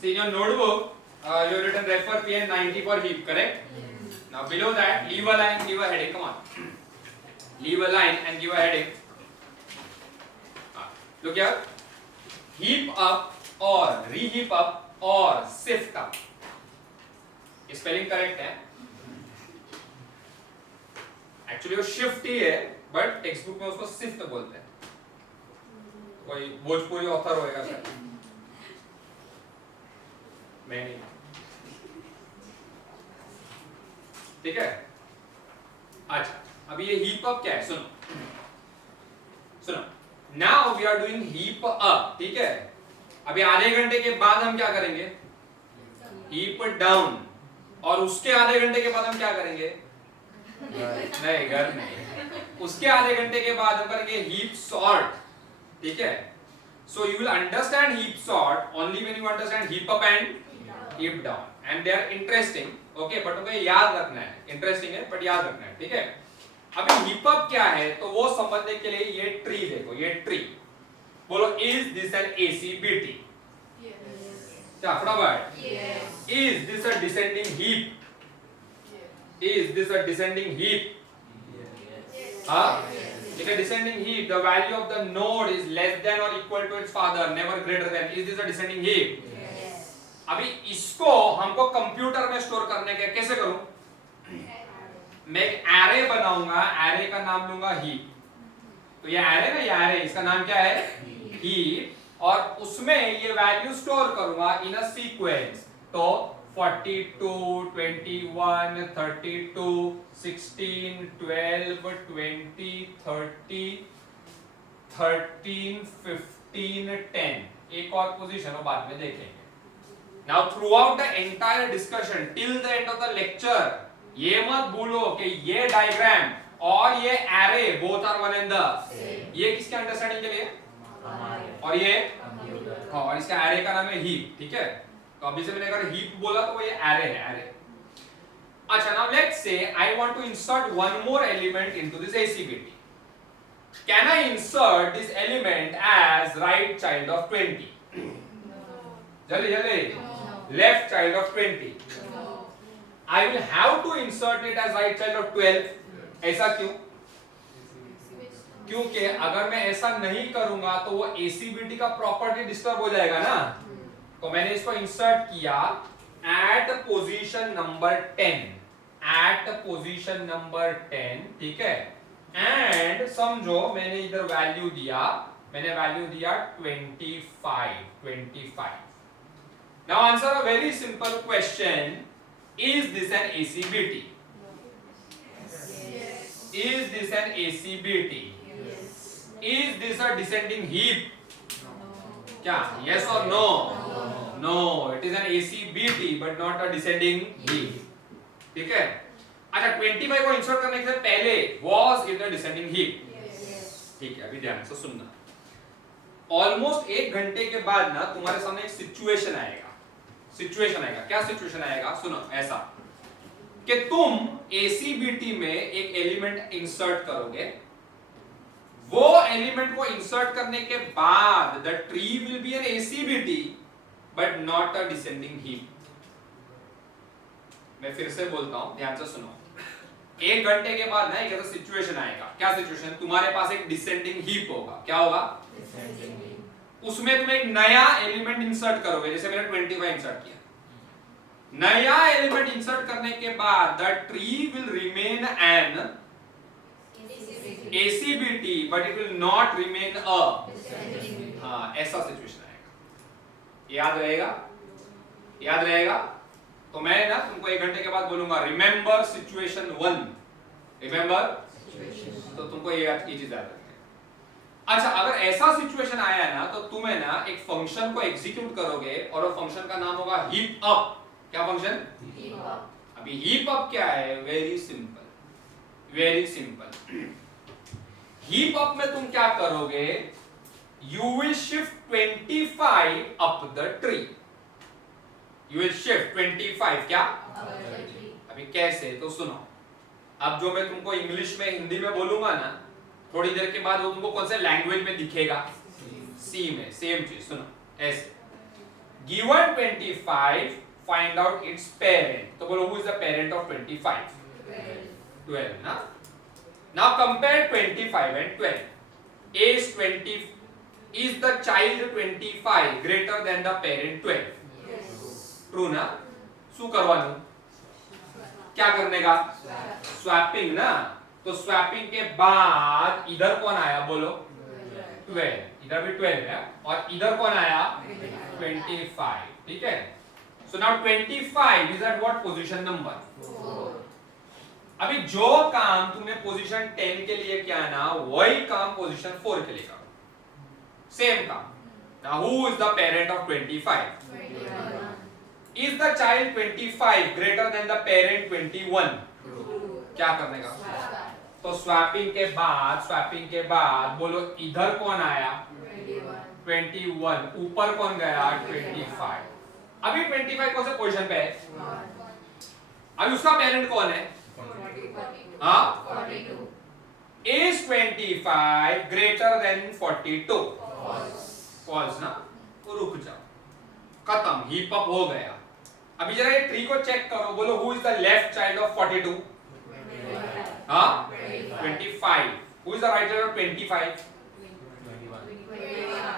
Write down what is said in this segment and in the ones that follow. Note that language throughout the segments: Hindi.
See in your notebook, you have written refer PN 90 for heap, correct? Now below that, leave a line, give a heading. Come on, leave a line and give a heading. Look here, heap up or reheap up or sift up. Spelling correct है, एक्चुअली वो शिफ्ट ही है, बट टेक्स्ट बुक में उसको सिफ्ट बोलते हैं. कोई भोजपुरी ऑथर होएगा सर, मैं नहीं. ठीक है. अच्छा, अभी ये हीप अप क्या है, सुनो सुनो. Now we are doing heap up. ठीक है. अभी आधे घंटे के बाद हम क्या करेंगे, हीप डाउन. और उसके आधे घंटे के बाद हम क्या करेंगे, नहीं घर नहीं, उसके आधे घंटे के बाद हम करेंगे हीप सॉर्ट. ठीक है. So you will understand heap sort only when you understand heap up and heap down, and they are interesting. Okay, but तुम्हें याद रखना है. इंटरेस्टिंग है बट याद रखना है. ठीक है. अभी हीप अप क्या है तो वो समझने के लिए ये ट्री देखो, ये ट्री. बोलो, इज दिस एन ACBT? क्या फटाफट? Yes. Is this a descending heap? Yes. Is this a descending heap? Yes. Huh? Yes. In a descending heap, the value of the node is less than or equal to its father, never greater than. Is this a descending heap? Yes. अभी इसको हमको कंप्यूटर में स्टोर करने के कैसे करूं? मैं एक एरे बनाऊंगा, एरे का नाम लूंगा हीप. तो ये एरे ना, ये एरे, इसका नाम क्या है? हीप. और उसमें ये वैल्यू स्टोर करूंगा इन अ सीक्वेंस. तो 42, 21, 32, 16, 12, 20, 30, 13, 15, 10. एक और पोजीशन वो बाद में देखेंगे. Now throughout the entire discussion till the end of the lecture, ये मत भूलो कि ये डायग्राम और ये array both are one and the same. ये किसके अंडरस्टैंडिंग के लिए? और ये हाँ, और इसका एरे का नाम है हीप. ठीक है. तो अभी से मैंने अगर हीप बोला तो वो ये एरे है, एरे. अच्छा, now let's say I want to insert one more element into this ACBT. Can I insert this element as right child of 20? जल्दी जल्दी. Left child of 20. I will have to insert it as right child of 12. ऐसा क्यों? क्योंकि अगर मैं ऐसा नहीं करूंगा तो वो ACBT का प्रॉपर्टी डिस्टर्ब हो जाएगा ना. तो मैंने इसको इंसर्ट किया at position number 10. At position number 10. ठीक है. एंड समझो मैंने इधर वैल्यू दिया, मैंने वैल्यू दिया 25. Now answer a very simple question. Is this an ACBT? Is this an ACBT? Is this a descending heap? क्या? Yes or no? No, it is an ACBT but not a descending heap. ठीक है. अच्छा, 25 को इंसर्ट करने से पहले was it a descending heap? ठीक है. अभी ध्यान से सुनना. ऑलमोस्ट 1 घंटे के बाद ना तुम्हारे सामने एक सिचुएशन आएगा. सिचुएशन आएगा. क्या सिचुएशन आएगा? सुनो. ऐसा कि तुम ACBT में एक एलिमेंट इंसर्ट करोगे. वो एलिमेंट को इंसर्ट करने के बाद the tree will be an ACBT but not a descending heap. मैं फिर से बोलता हूं, ध्यान से सुनो. 1 घंटे के बाद ना एक ऐसा सिचुएशन आएगा. क्या सिचुएशन? तुम्हारे पास एक डिसेंडिंग हीप होगा. क्या होगा? उसमें तुम एक नया एलिमेंट इंसर्ट करोगे. जैसे मैंने 25 इंसर्ट किया. नया एलिमेंट इंसर्ट करने के बाद the tree will remain N ACBT but it will not remain a. हाँ, ऐसा सिचुएशन आएगा. याद रहेगा? याद रहेगा? तो मैं ना तुमको 1 घंटे के बाद बोलूंगा रिमेंबर सिचुएशन 1. रिमेंबर. तो तुमको ये चीज याद रखनी है. अच्छा, अगर ऐसा सिचुएशन आया ना तो तुम्हें ना एक फंक्शन को एग्जीक्यूट करोगे और वो फंक्शन का नाम होगा हीप अप. क्या फंक्शन? Heap up. अभी हीप अप क्या है? Very simple, very simple. Heap up में तुम क्या करोगे? You will shift 25 up the tree. You will shift 25 क्या? अभी कैसे? तो सुनो. अब जो मैं तुमको इंग्लिश में हिंदी में बोलूंगा ना, थोड़ी देर के बाद वो तुमको कौन से लैंग्वेज में दिखेगा? सी में. सेम चीज. सुनो ऐसे. Given 25 find out it's parent. तो बोलो who is the parent of 25? 12 ना। Now compare 25 and 12। is the child 25 greater than the parent 12? True ना। શું કરવાનું? क्या करने का? स्वैपिंग ना। तो स्वैपिंग के बाद इधर कौन आया बोलो? 12। इधर भी 12 है और इधर कौन आया? 25। ठीक है। So now 25 is at what position number? अभी जो काम तुमने पोजीशन 10 के लिए किया ना, वही काम पोजीशन 4 के लिए करो। सेम काम। Now who is the parent of 25? 21. Is the child 25 greater than the parent 21? क्या करने का? तो स्वैपिंग के बाद बोलो इधर कौन आया? 21। ऊपर कौन गया? 25। अभी 25 कौन से पोजीशन पे है? अभी उसका पेरेंट कौन है? हाँ? 42. Is 25 greater than 42? False ना। तो रुक जाओ, खत्म, हीप अप हो गया। अभी जरा ये ट्री को चेक करो, बोलो who is the left child of 42? हाँ? 25। Who is the right child of 25?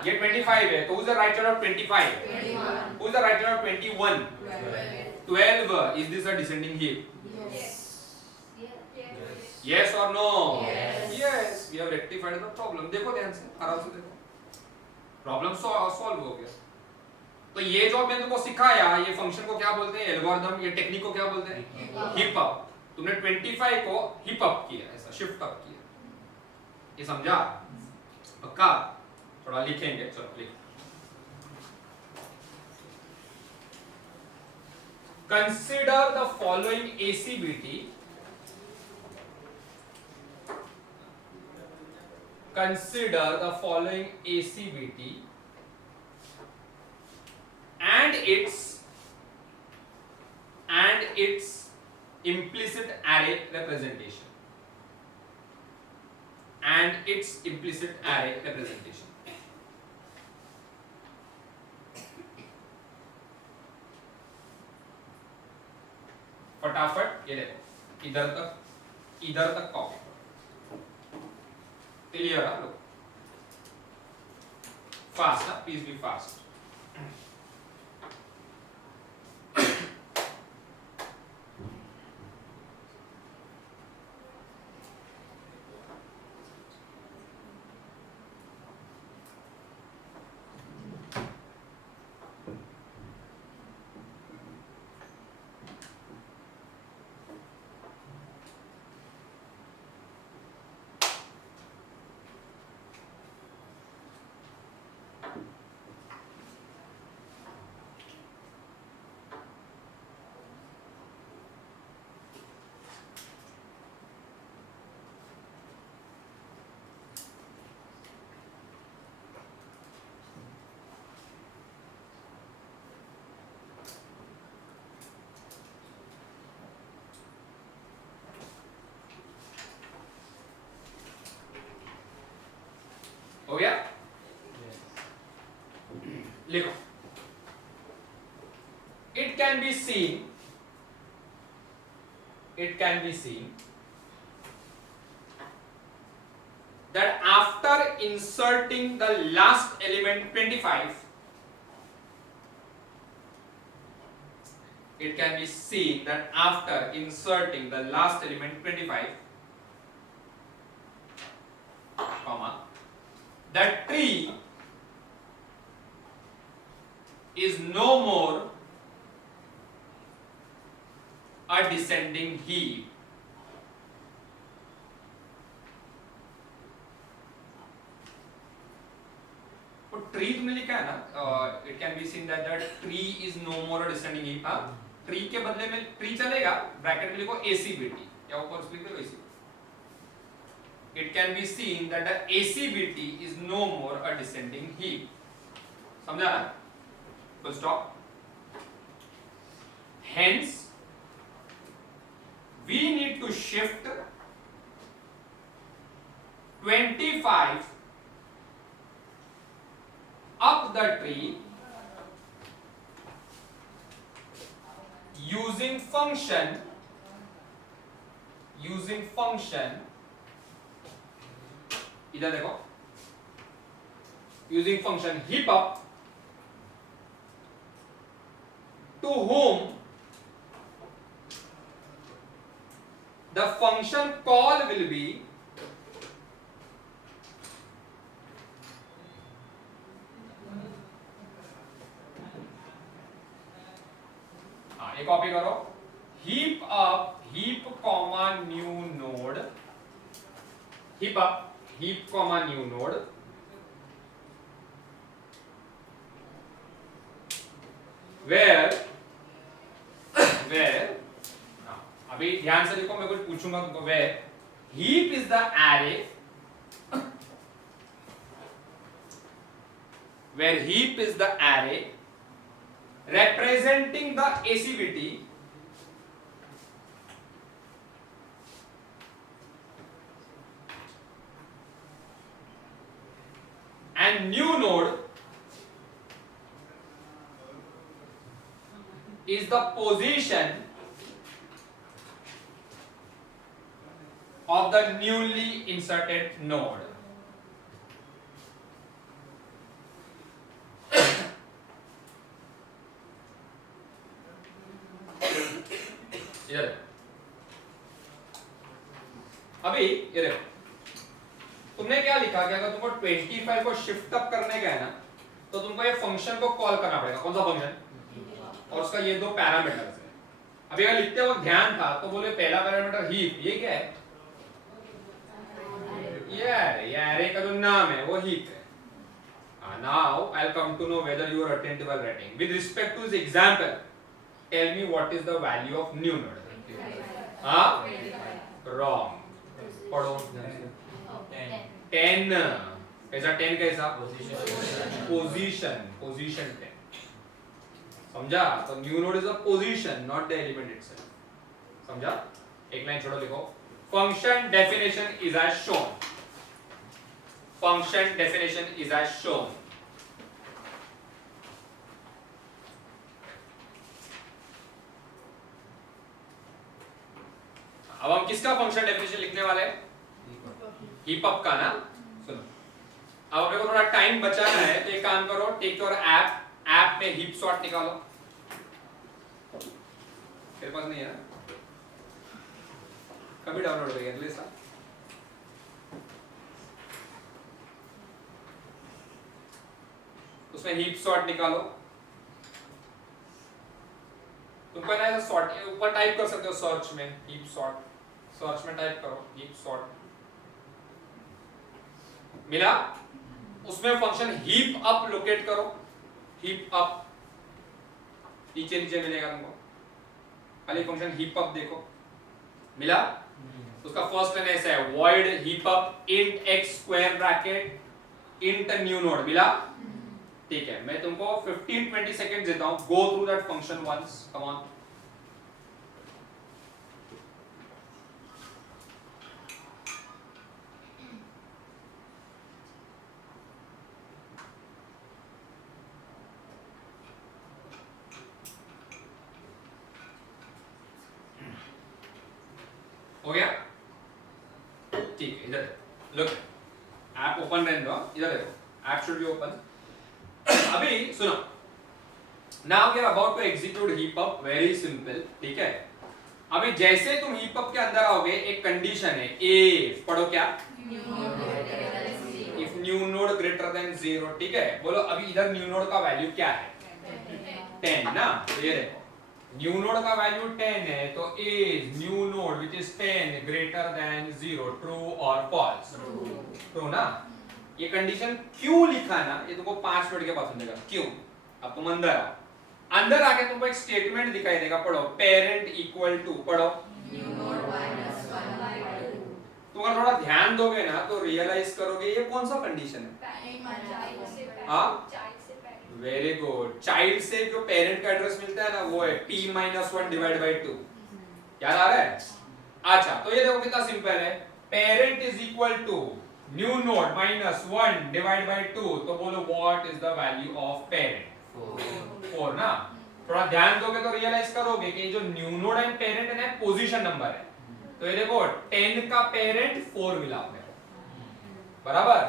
ये 25 है, तो who is the right child of 25? 21. Who is the right child of 21? 12। Is this a descending heap? Yes or no? Yes. Yes. We have rectified the problem. देखो ध्यान से, आराम से देखो, प्रॉब्लम सॉल्व हो गया। तो ये जो मैंने तुमको सिखाया, ये फंक्शन को क्या बोलते हैं? एल्गोरिथम। ये टेक्निक को क्या बोलते हैं? Hip up. तुमने 25 को हिप अप किया, ऐसा शिफ्ट अप किया। ये समझा? पक्का? थोड़ा लिखेंगे, चलो लिख। Consider the following ACBT। Consider the following ACBT and its implicit array representation. And its implicit array representation. फटाफट ये देखो, इधर तक copy. Clear, look. Fast, please be fast. हो गया? लिखो। It can be seen that after inserting the last element 25, it can be seen that after inserting the last element 25, comma, that tree is no more a descending heap. तो ट्री तुमने लिखा है ना, it can be seen that the tree is no more a descending heap. हाँ, ट्री के बदले में ट्री चलेगा, ब्रैकेट में लिखो ACBT, या ऊपर लिख दो ACBT। It can be seen that the ACBT is no more a descending heap. समझा ना? Full stop. Hence, we need to shift 25 up the tree using function, इधर देखो, using function heap up to whom the function call will be ये कॉपी करो, heap up, heap comma new node, heap up, heap comma new node, where अभी ध्यान से देखो, मैं कुछ पूछूंगा तुमको, where heap is the array, where heap is the array representing the ACVT and new node is the position of the newly inserted node. इधर अभी ये देखो, तुमने क्या लिखा कि अगर तुमको 25 को शिफ्ट अप करने का है ना, तो तुमको ये फंक्शन को कॉल करना पड़ेगा। कौन सा फंक्शन? और उसका ये दो पैरामीटर्स है। अभी अगर लिखते वक्त ध्यान था तो बोले पहला पैरामीटर हीप, ये क्या है? ये एरे का जो नाम है वो हीप है। Now I'll come to know whether you are attentive while writing. With respect to this example, tell me what is the value of new node? हाँ? Wrong. पढ़ो। 10. कैसा 10 कैसा? Position 10. समझा? तो new node is a position, not the element itself. समझा? एक लाइन छोड़ो, लिखो. Function definition is as shown. Function definition is as shown. अब हम किसका फंक्शन डेफिनेशन लिखने वाले हैं? हीप अप का ना। सुनो, अब अपने को थोड़ा टाइम बचाना है तो एक काम करो, टेक योर ऐप में हीप सॉर्ट निकालो। तेरे पास नहीं है ना? कभी डाउनलोड करिए अगले साल। उसमें हीप सॉर्ट निकालो। तुम पहले ऐसा सॉर्ट ऊपर टाइप कर सकते हो सर्च में, हीप सॉर्ट। सर्च में टाइप करो हीप सॉर्ट, मिला? उसमें फंक्शन हीप अप लोकेट करो, हीप अप नीचे मिलेगा तुमको। खाली फंक्शन हीप अप देखो, मिला? उसका फर्स्ट लाइन ऐसा है, void heap up int x square bracket int new node, मिला? ठीक है, मैं तुमको 15-20 सेकंड देता हूं, go through that function once, come on. हो गया? ठीक है, इधर लुक, ऐप ओपन रहने दो, इधर देखो, ऐप शुड बी ओपन। अभी सुनो, now we are about to execute heap up, very simple, ठीक है? अभी जैसे तुम हीप अप के अंदर आओगे, एक कंडीशन है, इफ, पढ़ो क्या? If new node greater than 0, ठीक है? बोलो अभी इधर न्यू नोड का वैल्यू क्या है? 10 ना? तो ये देखो, न्यू नोड का वैल्यू 10 है, तो is new node which is 10 greater than 0, true और फॉल्स? ट्रू ना? ये कंडीशन क्यों लिखा ना, ये तुमको 5 मिनट के बाद समझेगा क्यों। अब तुम अंदर आओ, अंदर आके तुमको एक स्टेटमेंट दिखाई देगा, पढ़ो, पेरेंट इक्वल टू, पढ़ो, तुम अगर थोड़ा ध्यान दोगे ना तो रियलाइज करोगे ये कौन सा कंडीशन है। हाँ, वेरी गुड। चाइल्ड से जो पेरेंट का एड्रेस मिलता है ना, वो है t-1 डिवाइड बाई 2। याद आ रहा है? अच्छा, तो ये देखो कितना सिंपल है, parent is equal to new node -1 divide by 2, तो बोलो what is the value of parent? 4 ना? थोड़ा ध्यान दोगे तो रियलाइज करोगे कि जो न्यू नोड एंड पेरेंट है ना पोजीशन नंबर है। तो ये देखो 10 का पेरेंट 4 मिला आपने बराबर।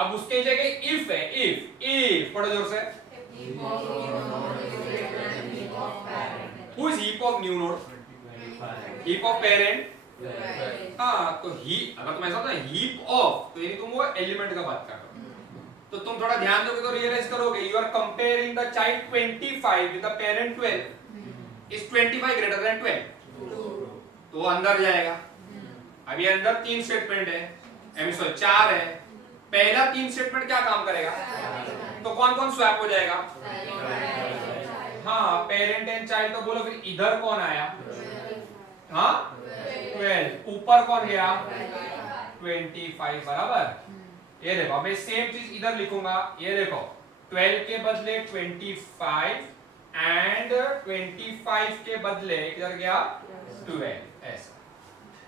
अब उसके जगह इफ है, इफ पढ़ो जोर से। Who is heap of new node? Heap of parent. हाँ तो ही अगर तुम ऐसा होता है हीप ऑफ तो ये तुम वो एलिमेंट का बात कर रहे हो। तो तुम थोड़ा ध्यान दोगे तो रियलाइज करोगे you are comparing the child 25 with the parent 12। Is 25 greater than 12? तो वो अंदर जाएगा। अभी अंदर 3 स्टेटमेंट है, एम 4 है। पहला 3 स्टेटमेंट क्या काम करेगा? तो कौन कौन स्वैप हो जाएगा? हाँ पेरेंट एंड चाइल्ड। तो बोलो फिर इधर कौन आया? हाँ 12। ऊपर कौन गया? 25 बराबर। ये देखो अब सेम चीज इधर लिखूंगा। ये देखो 12 के बदले 25 एंड 25 के बदले इधर गया 12 ऐसा।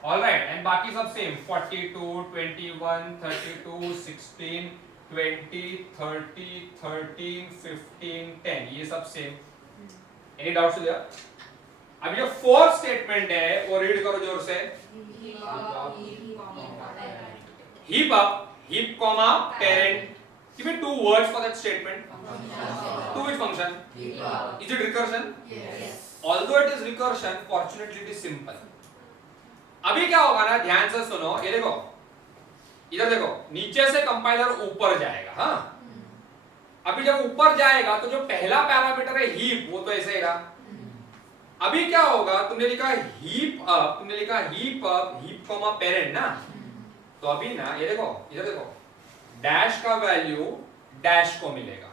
ऑलराइट एंड बाकी सब सेम 42 21 32 16 20 30 13 15 10 ये सब सेम। Any doubts there? अब ये फोर्थ स्टेटमेंट है वो रीड करो जोर से। Heap up, heap comma parent. Give me 2 words for that statement. To which function? Is it recursion? Yes. Although it is recursion, fortunately it is simple. अभी क्या होगा ना ध्यान से सुनो। ये देखो इधर देखो नीचे से कंपाइलर ऊपर जाएगा। हाँ अभी जब ऊपर जाएगा तो जो पहला पैरामीटर है हीप वो तो ऐसे ही रहा। अभी क्या होगा तुमने लिखा हीप अप, तुमने लिखा heap up heap comma parent ना। तो अभी ना ये देखो इधर देखो डैश का वैल्यू डैश को मिलेगा,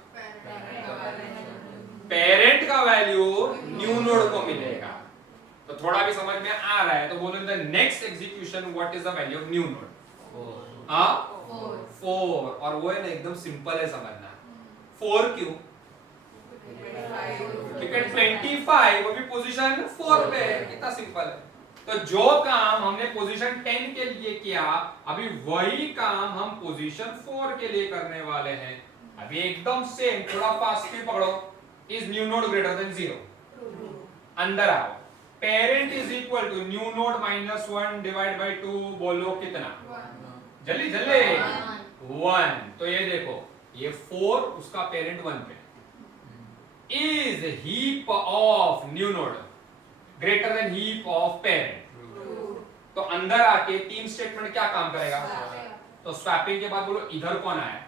पेरेंट का वैल्यू न्यू नोड को मिलेगा। तो थोड़ा भी समझ में आ रहा है तो बोलो in the next execution what is the value of new node? हाँ 4। और वो है ना एकदम सिंपल है समझना। 4 क्यों? क्योंकि 25 वो भी पोजीशन 4 पे है। कितना सिंपल है। तो जो काम हमने पोजीशन 10 के लिए किया अभी वही काम हम पोजीशन 4 के लिए करने वाले हैं। अभी एकदम सेम। थोड़ा फास्ट भी पकड़ो। Is new node greater than 0? अंदर आओ। Parent is equal to new node minus 1 divide by 2। बोलो कितना? जल्दी जल्दी 1। तो ये देखो ये 4 उसका पेरेंट 1 पे। Is heap of new node greater than heap of parent? तो अंदर आके 3 स्टेटमेंट क्या काम करेगा? तो स्वैपिंग के बाद बोलो इधर कौन आया?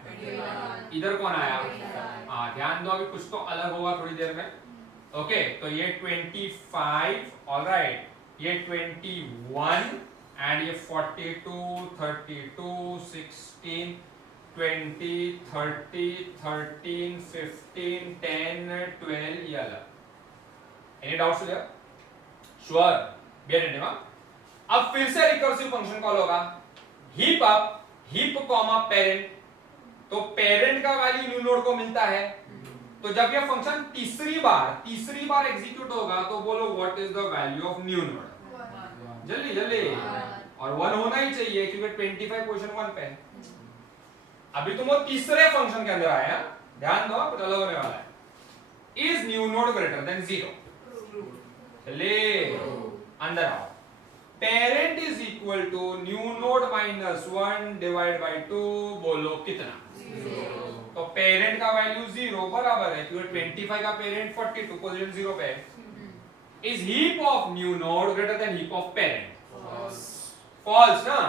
इधर कौन आया? हाँ ध्यान दो अभी कुछ तो अलग होगा थोड़ी देर में। ओके तो ये 25 ऑलराइट ये 21 एंड ये 42 32 16 20 30 13 15 10 12 ये अलग। Any doubts there? Sure be attentive. अब फिर से रिकर्सिव फंक्शन कॉल होगा heap up heap comma parent. तो पेरेंट का वैल्यू न्यू नोड को मिलता है। तो जब ये फंक्शन तीसरी बार एग्जीक्यूट होगा तो बोलो what is the value of new node? जल्दी जल्दी। और 1 होना ही चाहिए क्योंकि 25 पोजीशन 1 पे है। अभी तुम वो तीसरे फंक्शन के अंदर आए। ध्यान दो कुछ अलग होने वाला है। Is new node greater than 0? चलिए अंदर आओ। Parent is equal to new node minus 1 divide by 2। बोलो कितना? 0। तो पेरेंट का वैल्यू 0 बराबर है क्योंकि 25 का पेरेंट 42 पोजीशन 0 पे है। Is heap of new node greater than heap of parent? False ना।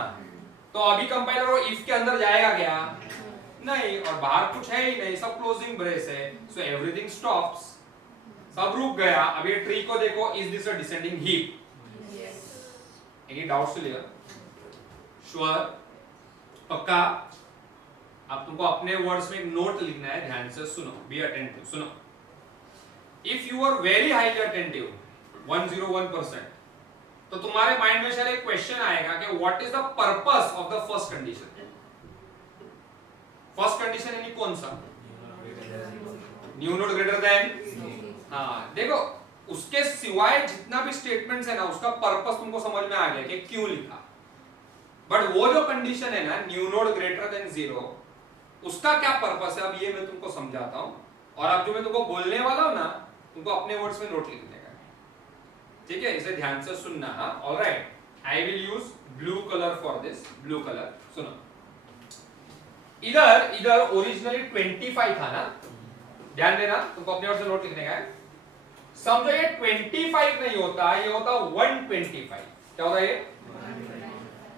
तो अभी कंपाइलर वो इफ के अंदर जाएगा क्या? नहीं। और बाहर कुछ है ही नहीं, सब क्लोजिंग ब्रेस है। सो एवरीथिंग स्टॉप्स, सब रुक गया। अब ये ट्री को देखो is this a descending heap? Any doubts clear? Sure पक्का? अब तुमको अपने वर्ड्स में एक नोट लिखना है। ध्यान से सुनो, बी अटेंटिव। सुनो if you are very highly attentive 101% तो तुम्हारे माइंड में शायद एक क्वेश्चन आएगा कि what is the purpose of the first condition? First condition यानी कौन सा? New node greater then. हाँ देखो उसके सिवाय जितना भी स्टेटमेंट्स है ना उसका पर्पस तुमको समझ में आ गया कि क्यों लिखा। बट वो जो कंडीशन है ना न्यू नोड ग्रेटर देन 0 उसका क्या पर्पस है अब ये मैं तुमको समझाता हूं। और अब जो मैं तुमको बोलने वाला हूं ना तुमको अपने वर्ड्स में नोट लिखने का है, ठीक है? इसे ध्यान से सुनना। हाँ, alright, I will use blue colour for this. Blue colour सुनो। इधर ओरिजिनली 25 था ना, ध्यान देना, तुमको अपने वर्ड से नोट लिखने का है। समझो ये 25 नहीं होता, ये होता 125। क्या होता है ये?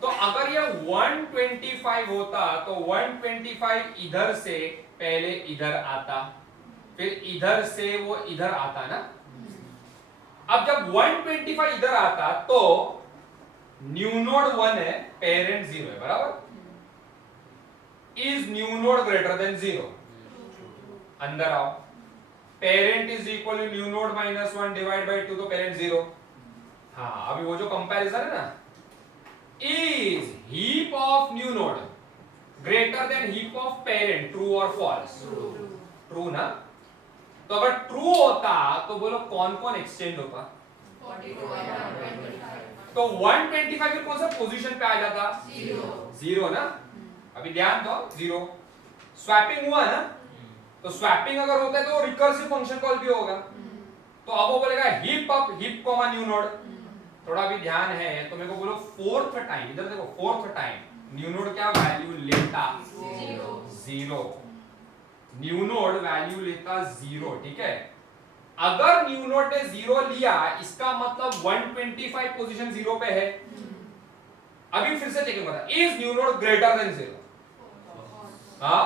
तो अगर ये 125 होता तो 125 इधर से पहले इधर आता, फिर इधर से वो इधर आता ना। अब जब 125 इधर आता तो न्यू नोड 1 है, पेरेंट 0 है, बराबर? Is new node greater than 0? अंदर आओ, parent is equal to new node -1 divide by 2, तो पेरेंट 0। हाँ, अभी वो जो कंपैरिजन है ना, is heap of new node greater than heap of parent, true or false? True ना? तो अगर true होता तो बोलो कौन कौन एक्सचेंज होता? तो 125 फिर कौन सा पोजीशन पे आ जाता? 0 ना। अभी ध्यान दो, 0 स्वैपिंग हुआ ना, तो स्वैपिंग अगर होता है तो रिकर्सिव फंक्शन कॉल भी होगा। तो अब वो बोलेगा heap up heap comma new node. थोड़ा भी ध्यान है तो मेरे को बोलो फोर्थ टाइम, इधर देखो, फोर्थ टाइम न्यू नोड क्या वैल्यू लेता? 0। न्यू नोड वैल्यू लेता 0, ठीक है? अगर न्यू नोड ने 0 लिया, इसका मतलब 125 पोजीशन 0 पे है। अभी फिर से चेकिंग करा, is new node greater than 0? हाँ,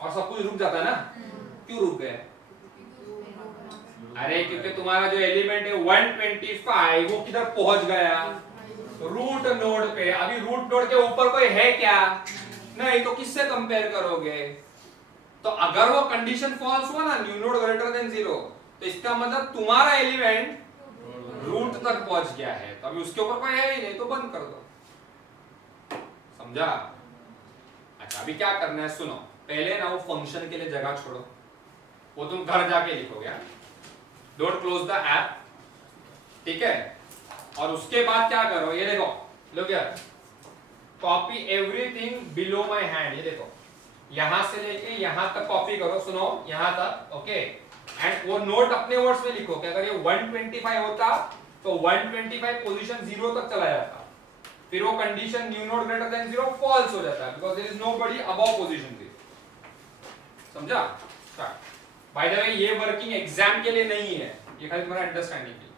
और सब कुछ रुक जाता ना। क्यों रुक गया? अरे क्योंकि तुम्हारा जो एलिमेंट है 125 वो किधर पहुंच गया? रूट नोड पे। अभी रूट नोड के ऊपर कोई है क्या? नहीं, तो किससे कंपेयर करोगे? तो अगर वो कंडीशन फॉल्स हुआ ना, न्यू नोड ग्रेटर देन 0, तो इसका मतलब तुम्हारा एलिमेंट रूट तक पहुंच गया है, तो अभी उसके ऊपर कोई है ही नहीं, तो बंद कर दो। समझा? अच्छा, अभी क्या करना है सुनो। पहले ना वो फंक्शन के लिए जगह छोड़ो, वो तुम घर जाके लिखोगे। डोंट क्लोज द ऐप, ठीक है? और उसके बाद क्या करो, ये देखो, लोग यार, copy everything below my hand. ये देखो, यहां से लेके यहां तक कॉपी करो, सुनो, यहां तक, ओके? एंड वो नोट अपने वर्ड्स में लिखो कि अगर ये 125 होता तो 125 पोजीशन 0 तक चला जाता, फिर वो condition new node greater than 0 false हो जाता है, because there is nobody above position 0। समझा? बाय द वे, ये वर्किंग एग्जाम के लिए नहीं है, ये खाली तुम्हारा अंडरस्टैंडिंग के लिए।